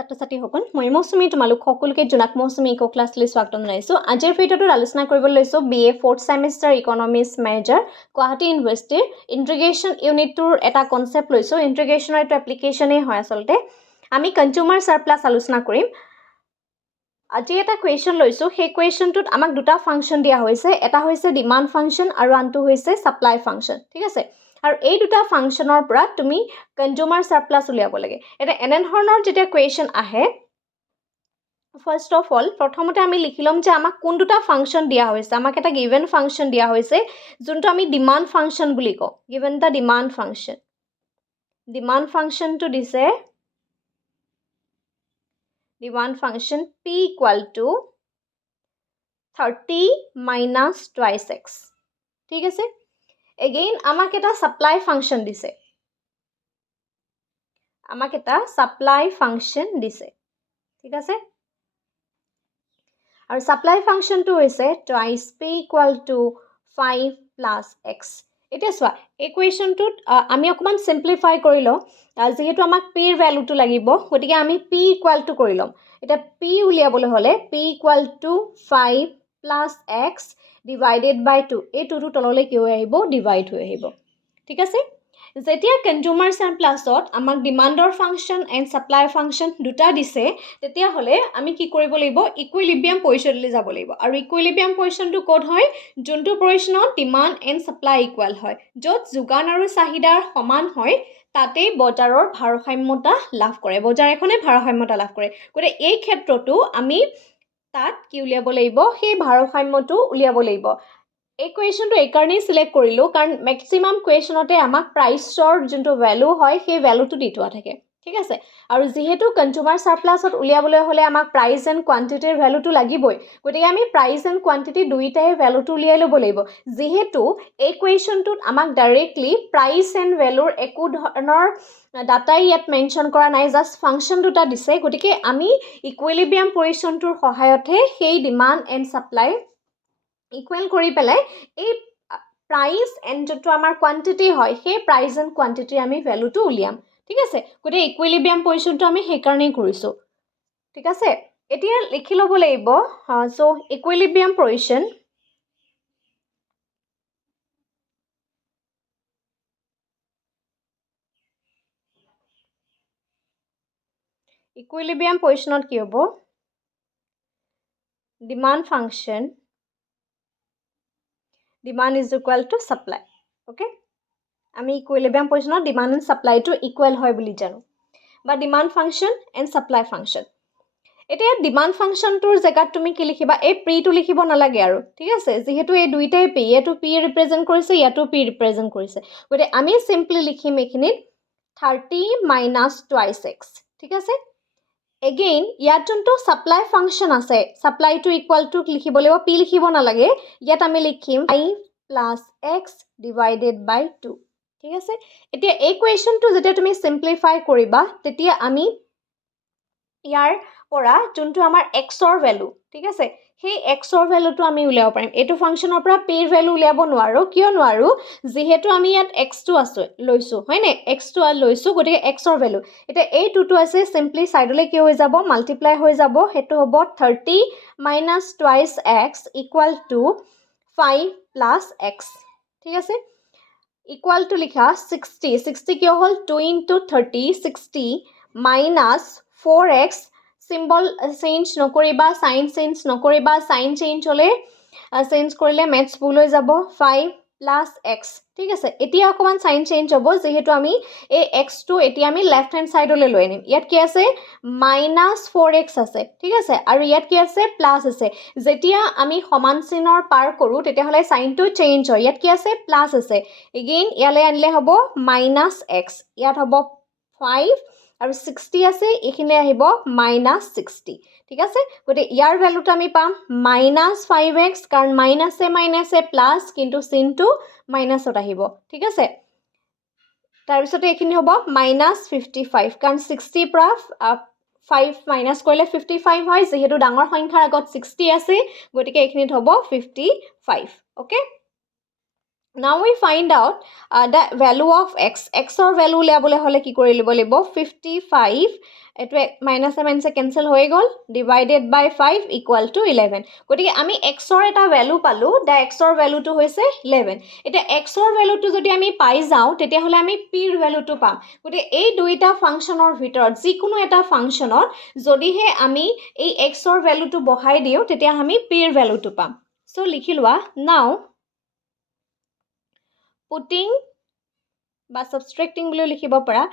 ছাত্ৰ-ছাত্ৰীসকল মই মৌচুমী তোমালোক সকলোকে জোনাক মৌচুমী ইকো ক্লাছলৈ স্বাগতম জনাইছোঁ। আজিৰ ভিডিঅ'টোত আলোচনা কৰিবলৈ লৈছোঁ BA 4th semester economics major Guwahati ইউনিভাৰ্চিটিৰ ইণ্টিগ্ৰেশ্যন ইউনিটটোৰ এটা কনচেপ্ট লৈছোঁ। ইণ্টিগ্ৰেশ্যনৰ এইটো এপ্লিকেশ্যনেই হয় আচলতে। আমি কনজিউমাৰ সাৰপ্লাছ আলোচনা কৰিম। আজি এটা কুৱেশ্যন লৈছোঁ, সেই কুৱেশ্যনটোত আমাক দুটা ফাংচন দিয়া হৈছে। এটা হৈছে ডিমাণ্ড ফাংচন আৰু আনটো হৈছে ছাপ্লাই ফাংচন, ঠিক আছে। আৰু এই দুটা ফাংচনৰ পৰা তুমি কনজিউমাৰ সাৰপ্লাছ উলিয়াব লাগে। এটা এনেধৰণৰ যেতিয়া কুৱেশ্যন আহে, ফাৰ্ষ্ট অফ অল প্ৰথমতে আমি লিখি ল'ম যে আমাক কোন দুটা ফাংচন দিয়া হৈছে। আমাক এটা গিভেন ফাংচন দিয়া হৈছে যোনটো আমি ডিমাণ্ড ফাংচন বুলি কওঁ। Given the demand function. Demand ফাংচনটো দিছে ডিমাণ্ড ফাংচন p = 30 - 2x, ঠিক আছে। এগেইন আমাক এটা সাপ্লাই ফাংচন দিছে। আমাক এটা সাপ্লাই ফাংচন দিছে, ঠিক আছে। আৰু সাপ্লাই ফাংচনটো হৈছে twice p = 5 + x। এতিয়া চোৱা, এই কুৱেশ্যনটোত আমি অকণমান চিম্প্লিফাই কৰি লওঁ। যিহেতু আমাক পিৰ ভেলুটো লাগিব, গতিকে আমি p = কৰি ল'ম। এতিয়া p উলিয়াবলৈ হ'লে p = 5 + x / 2। এই 2টো তললৈ কি হৈ আহিব? ডিভাইড হৈ আহিব, ঠিক আছে। যেতিয়া কনজিউমাৰ সাৰপ্লাছত আমাক ডিমাণ্ডৰ ফাংচন এণ্ড ছাপ্লাই ফাংচন দুটা দিছে, তেতিয়াহ'লে আমি কি কৰিব লাগিব? ইকুইলিব্ৰিয়াম পজিশ্যনলৈ যাব লাগিব। আৰু ইকুইলিব্ৰিয়াম পজিশ্যনটো ক'ত হয়? যোনটো পজিশ্যনত ডিমাণ্ড এণ্ড ছাপ্লাই ইকুৱেল হয়, য'ত যোগান আৰু চাহিদাৰ সমান হয়, তাতেই বজাৰৰ ভাৰসাম্যতা লাভ কৰে। বজাৰ এখনে ভাৰসাম্যতা লাভ কৰে। গতিকে এই ক্ষেত্ৰতো আমি তাত কি উলিয়াব লাগিব? সেই ভাৰসাম্যটো উলিয়াব লাগিব। এই কুৱেশ্যনটো এইকাৰণেই চিলেক্ট কৰিলোঁ কাৰণ মেক্সিমাম কুৱেশ্যনতে আমাক প্ৰাইচৰ যোনটো ভেলু হয় সেই ভেলুটো দি থোৱা থাকে, ঠিক আছে। আৰু যিহেতু কনজিউমাৰ সাৰপ্লাছত উলিয়াবলৈ হ'লে আমাক প্ৰাইচ এণ্ড কোৱান্টিটিৰ ভেলুটো লাগিবই, গতিকে আমি প্ৰাইচ এণ্ড কোৱান্টিটি দুইটাই ভেলুটো উলিয়াই ল'ব লাগিব। যিহেতু এই কুৱেশ্যনটোত আমাক ডাইৰেক্টলি প্ৰাইচ এণ্ড ভেলুৰ একো ধৰণৰ ডাটাই ইয়াত মেনশ্যন কৰা নাই, জাষ্ট ফাংচন দুটা দিছে। গতিকে আমি ইকুইলিব্ৰিয়াম পজিশ্যনটোৰ সহায়তহে সেই ডিমাণ্ড এণ্ড ছাপ্লাই ইকুৱেল কৰি পেলাই এই প্ৰাইচ এণ্ড যোনটো আমাৰ কোৱান্টিটি হয়, সেই প্ৰাইচ এণ্ড কোৱান্টিটিৰ আমি ভেলুটো উলিয়াম, ঠিক আছে। গতিকে ইকুইলিব্ৰিয়াম পজিশ্যনটো আমি সেইকাৰণেই কৰিছোঁ, ঠিক আছে। এতিয়া লিখি ল'ব লাগিব। ইকুইলিব্ৰিয়াম পজিশ্যন ইকুইলিব্ৰিয়াম পজিশ্যনত কি হ'ব? Demand function demand = supply, okay. আমি ইকুইলিব্ৰিয়াম পজিশ্যনত ডিমাণ্ড এণ্ড ছাপ্লাইটো ইকুৱেল হয় বুলি জানো, বা demand function and supply function. এতিয়া ডিমাণ্ড ফাংচনটোৰ জেগাত তুমি কি লিখিবা? এই প্ৰিটো লিখিব নালাগে আৰু, ঠিক আছে। যিহেতু এই দুইটাই পি, ইয়াতো পি ৰিপ্ৰেজেণ্ট কৰিছে, ইয়াতো পি ৰিপ্ৰেজেণ্ট কৰিছে। গতিকে আমি চিম্পলি লিখিম এইখিনিত 30 - 2x, ঠিক আছে। এগেইন ইয়াত যোনটো ছাপ্লাই ফাংচন আছে, ছাপ্লাইটো ইকুৱেল টু লিখিব লাগিব, পি লিখিব নালাগে। ইয়াত আমি লিখিম 5 + x / 2, ঠিক আছে। এতিয়া এই কুৱেশ্যনটো যেতিয়া তুমি চিম্প্লিফাই কৰিবা, তেতিয়া আমি ইয়াৰ পৰা যোনটো আমাৰ এক্সৰ ভেলু, ঠিক আছে, সেই এক্সৰ ভেলুটো আমি উলিয়াব পাৰিম। এইটো ফাংচনৰ পৰা পিৰ ভেলু উলিয়াব নোৱাৰোঁ। কিয় নোৱাৰোঁ? যিহেতু আমি ইয়াত এক্সটো লৈছোঁ, হয়নে? এক্সটো লৈছোঁ, গতিকে এক্সৰ ভেলু। এতিয়া এই 2টো আছে, চিম্পলি ছাইডলৈ কি হৈ যাব? মাল্টিপ্লাই হৈ যাব। সেইটো হ'ব 30 - 2x = 5 + x, ঠিক আছে। ইকুৱেল টু লিখা 60 কিয় হ'ল? 2 × 30, 60 - 4x। চিম্বল চেঞ্জ নকৰিবা, চাইন চেঞ্জ নকৰিবা। চাইন চেঞ্জ কৰিলে মেথছ ভুল হৈ যাব। 5 + x, ঠিক আছে। এতিয়া অকণমান চাইন চেঞ্জ হ'ব, যিহেতু আমি এই এক্সটো এতিয়া আমি লেফ্ট হেণ্ড ছাইডলৈ লৈ আনিম। ইয়াত কি আছে? -4x আছে, ঠিক আছে। আৰু ইয়াত কি আছে? প্লাছ আছে। যেতিয়া আমি সমান চিনৰ পাৰ কৰোঁ, তেতিয়াহ'লে চাইনটো চেঞ্জ হয়। ইয়াত কি আছে? প্লাছ আছে। এগেইন ইয়ালৈ আনিলে হ'ব -x, ইয়াত হ'ব 5 আৰু 60 আছে, এইখিনি আহিব -60, ঠিক আছে। গতিকে ইয়াৰ ভেলুটো আমি পাম -5x, কাৰণ মাইনাছে প্লাছ, কিন্তু চিনটো মাইনাছত আহিব, ঠিক আছে। তাৰপিছতে এইখিনি হ'ব -55, কাৰণ 60ৰ পৰা 5 মাইনাছ কৰিলে 55 হয়। যিহেতু ডাঙৰ সংখ্যাৰ আগত 60 আছে, গতিকে এইখিনিত হ'ব 55, okay. Now we find out the value of x. X or value উলিয়াবলৈ হলে কি কৰি লিব লিব 55 এটো minus minus cancel হৈ গল divided by 5 equal to 11 গতিকে আমি x or এটা value পালো the x or value টো হৈছে 11 এটা x or value টো যদি আমি পাই যাও তেতিয়া হলে আমি p ৰ value টো পাম গতিকে এই দুইটা ফাংশনৰ ভিতৰত যিকোনো এটা ফাংশনত যদিহে আমি এই x or value টো বহাই দিও তেতিয়া আমি p ৰ value টো পাম সো লিখি লোৱা now putting বা subtracting বুলি লিখিব পাৰা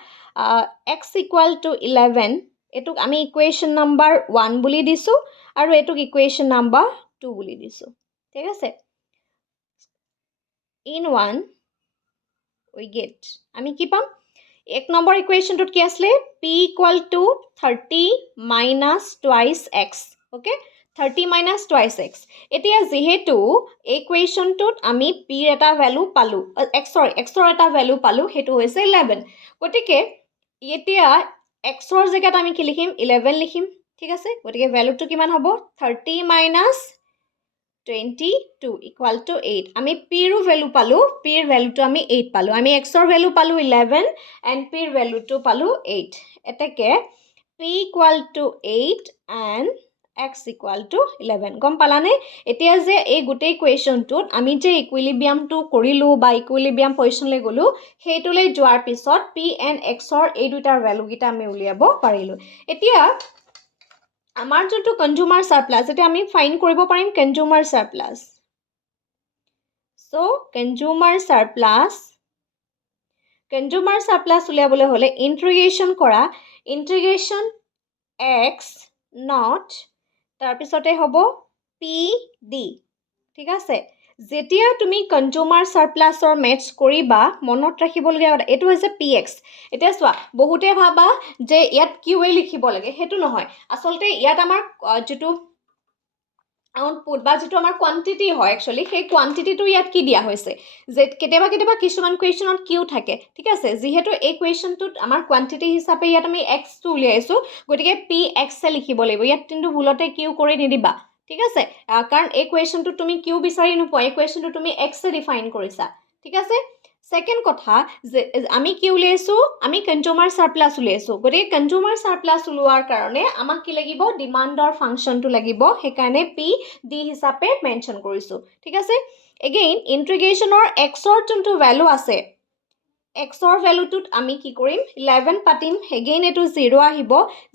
x equal to 11 এটুক আমি equation number 1 বুলি দিছো আৰু এটুক equation number 2 বুলি দিছো ঠিক আছে in 1 we get আমি কি পাম এক নম্বৰ equationটোত কি আসলে p equal to 30 minus twice x okay 30 minus twice x এতিয়া যেহেতু equationটোত আমি p এটা ভ্যালু পালো x ৰ এটা ভ্যালু পালো হেতু হৈছে 11 গটিকে এতিয়া x ৰ জায়গাত আমি কি লিখিম 11 লিখিম ঠিক আছে গটিকে ভ্যালুটো কিমান হ'ব 30 minus 22 equal to 8 আমি p ৰ ভ্যালু পালো p ৰ ভ্যালুটো আমি 8 পালো আমি x ৰ ভ্যালু পালো 11 and p ৰ ভ্যালুটো পালো 8 এটাকে p equal to 8 and x equal to 11 গম পালানে এতিয়া যে এই গুটেই কোৱেশ্যনটোত আমি যে ইকুইলিব্ৰিয়ামটো কৰিলো বা ইকুইলিব্ৰিয়াম পজিশনলৈ গলো হেতুলৈ যোৱাৰ পিছত p and x ৰ এই দুটাৰ ভ্যালু গিটা আমি উলিয়াব পাৰিলো এতিয়া আমাৰ যোনটো কনজিউমাৰ সাৰপ্লাস এটা আমি ফাইন কৰিব পাৰিম কনজিউমাৰ সাৰপ্লাস সো কনজিউমাৰ সাৰপ্লাস উলিয়াবলৈ হলে ইন্টিগ্ৰেশন কৰা ইন্টিগ্ৰেশন x not তাৰ পিছতে হ'ব pd ঠিক আছে যেতিয়া তুমি কনজিউমাৰ সাৰপ্লাসৰ মেথছ কৰিবা মনত ৰাখিবলগীয়া এটো হৈছে px এটা চোৱা বহুতে ভাবা যে ইয়াত qa লিখিব লাগে হেতু নহয় আসলতে ইয়াত আমাৰ যেটো আউটপুট বা যেটো আমাৰ কোয়ান্টিটি হয় একচুয়ালি সেই কোয়ান্টিটিটো ইয়াত কি দিয়া হৈছে যে কেতেবা কিছুমান কোৱেশ্যনত কিউ থাকে ঠিক আছে যেহেতু এই কোৱেশ্যনটোত আমাৰ কোয়ান্টিটি হিচাপে ইয়াত আমি x টো উলিয়াইছো গতিকে px লিখিব লাগিব ইয়াত কিন্তু ভুলতে কিউ কৰি নিদিবা ঠিক আছে কাৰণ এই কোৱেশ্যনটো তুমি কিউ বিচাৰি নোপোৱা এই কোৱেশ্যনটো তুমি x এ ডিফাইন কৰিছা ঠিক আছে সেকেন্ড কথা যে আমি কি উলিয়াইছো আমি কনজিউমাৰ সাৰপ্লাস উলিয়াইছো গতিকে কনজিউমাৰ সাৰপ্লাস উলোৱাৰ কাৰণে আমাক কি লাগিব ডিমান্ডৰ ফাংশনটো লাগিব হেকাৰণে p d হিচাপে মেনশন কৰিছো ঠিক আছে এগেইন ইন্টিগ্ৰেশনৰ x ৰ যোনটো ভ্যালু আছে x ৰ ভ্যালুটোত আমি কি কৰিম 11 পাতিম এগেইন এটো 0 আহিব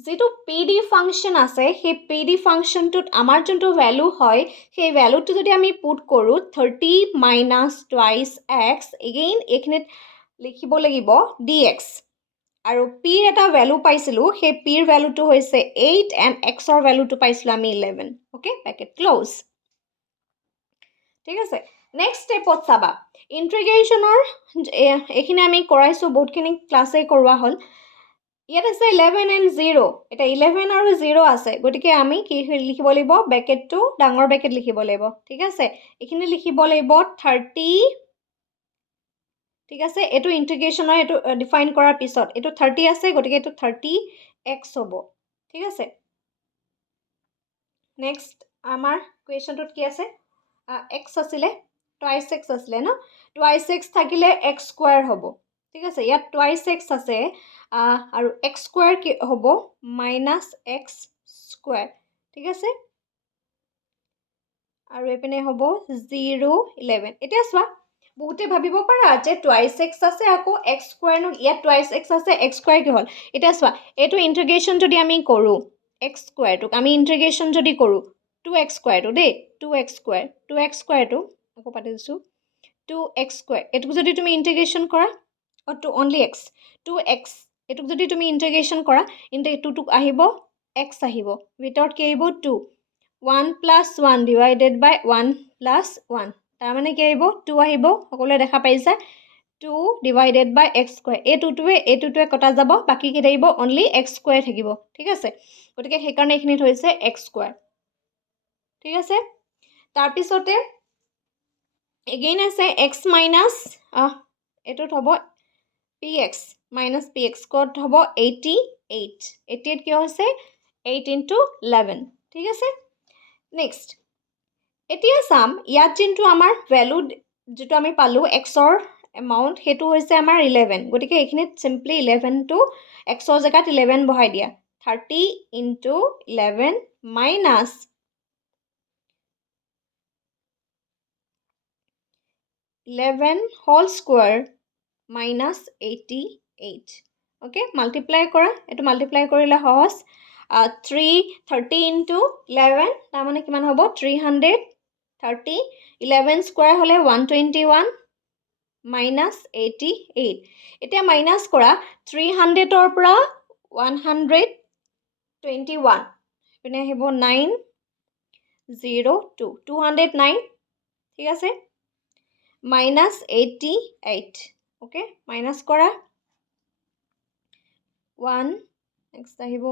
যেটো pd ফাংশন আছে সেই pd ফাংশনটোত আমাৰ যোনটো ভ্যালু হয় সেই ভ্যালুটো যদি আমি পুট কৰো 30 minus twice x এগেইন এখিনিত লিখিব লাগিব dx আৰু p এটা ভ্যালু পাইছিলো সেই p ৰ ভ্যালুটো হৈছে 8 and x ৰ ভ্যালুটো পাইছিলো আমি 11 ওকে ব্ৰ্যাকেট ক্লোজ ঠিক আছে নেক্সট স্টেপত চাবা ইন্টিগ্ৰেশনৰ এখিনি আমি কৰাইছো বহুতখিনি ক্লাসে কৰোৱা হল ইয়াত আছে 11 and 0 এটা 11 আৰু 0 আছে গটিকে আমি কি লিখিব লাগিব ব্ৰ্যাকেটটো ডাঙৰ ব্র্যাকেট লিখিব লাগিব ঠিক আছে এখিনি লিখিব লাগিব 30 ঠিক আছে এটো ইন্টিগ্ৰেশনৰ এটো ডিফাইন কৰাৰ পিছত এটো 30 আছে গটিকে এটো 30x হ'ব ঠিক আছে নেক্সট আমাৰ কোৱেশ্যনটোত কি আছে x আছিলে twice x আছিলে না twice x থাকিলে x স্কয়াৰ হ'ব ঠিক আছে ইয়াত twice x আছে আৰু x স্কয়াৰ কি হ'ব -x স্কয়াৰ ঠিক আছে আৰু এপিনে হ'ব 0 11 এতিয়া চোৱা বহুতে ভাবিব পাৰা যে twice x আছে আকৌ x স্কয়াৰ ন ইয়াত twice x আছে x স্কয়াৰ কি হল এতিয়া চোৱা এটো ইন্টিগ্ৰেশন যদি আমি কৰো x স্কয়াৰ টোক আমি ইন্টিগ্ৰেশন যদি কৰো 2x স্কয়াৰ টো দে 2x স্কয়াৰ টো আকৌ পাতি দিছো 2x স্কয়াৰ এটো যদি তুমি ইন্টিগ্ৰেশন কৰা অটো অনলি x 2x এটো যদি তুমি ইন্টিগ্ৰেশন কৰা ইন্টিগ্ৰেট 2 টোক আহিব x আহিব ভিতৰত কি আহিব 2 1 plus 1 divided by 1 plus 1 তাৰ মানে কি আহিব 2 আহিব সকলোৱে দেখা পাইছা 2 divided by x square এটোৱে কটা যাব বাকি কি থাকিব only x square থাকিব ঠিক আছে গটিকে সেই কাৰণে এখিনিত হৈছে x square ঠিক আছে তাৰ পিছতে এগেইন আছে x minus এটোত হ'ব px minus px কত হ'ব 88 কি হৈছে 8 into 11 ঠিক আছে নেক্সট এতিয়া সাম ইয়াত জিনটো আমাৰ ভ্যালু যেটো আমি পালো xৰ এমাউন্ট হেতু হৈছে আমাৰ 11 গতিকে এইখিনিত সিম্পলি 11 টো xৰ জায়গাত 11 বহাই দিয়া 30 into 11 minus 11 whole square minus 88 okay multiply কৰা এটো multiply কৰিলে হস 330 into 11 তাৰ মানে কিমান হ'ব 330 11 square হলে 121 minus 88 এতিয়া minus কৰা 300 ৰ পৰা 121 পিনে আহিব 902 209 ঠিক আছে minus 88 okay minus কৰা 1 next আহিব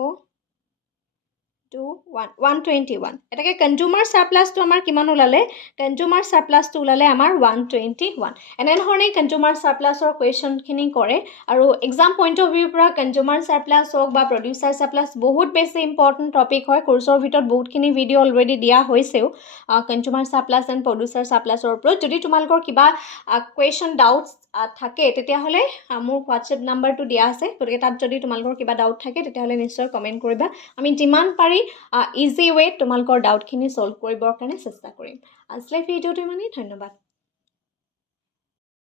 121 এটাকে কনজিউমাৰ সাৰপ্লাস টো আমাৰ কিমান ওলালে কনজিউমাৰ সাৰপ্লাস টো ওলালে আমাৰ 121 এনে ধৰণে কনজিউমাৰ সাৰপ্লাসৰ কোৱেশ্চন খিনি কৰে আৰু এক্সাম পইণ্ট অফ ভিউ পৰা কনজিউমাৰ সাৰপ্লাস হওক বা প্ৰডিউসাৰ সাৰপ্লাস বহুত বেছি ইম্পৰ্টেন্ট টপিক হয় কোৰ্সৰ ভিতৰত বহুতখিনি ভিডিও অলৰেডি দিয়া হৈছেও কনজিউমাৰ সাৰপ্লাস এণ্ড প্ৰডিউসাৰ সাৰপ্লাসৰ ওপৰত যদি তোমালোকৰ কিবা কোৱেশ্চন ডাউটস থাকে তেতিয়াহলে মোৰ WhatsApp নাম্বাৰটো দিয়া আছে গতিকে তাত যদি তোমালোকৰ কিবা ডাউট থাকে তেতিয়াহলে নিশ্চয় কমেন্ট কৰিবা আমি যিমান পাৰি ইজি ৱে তোমালোকৰ ডাউটখিনি সলভ কৰিবৰ কাৰণে চেষ্টা কৰিম আজিলৈ ভিডিওটো ইমানেই ধন্যবাদ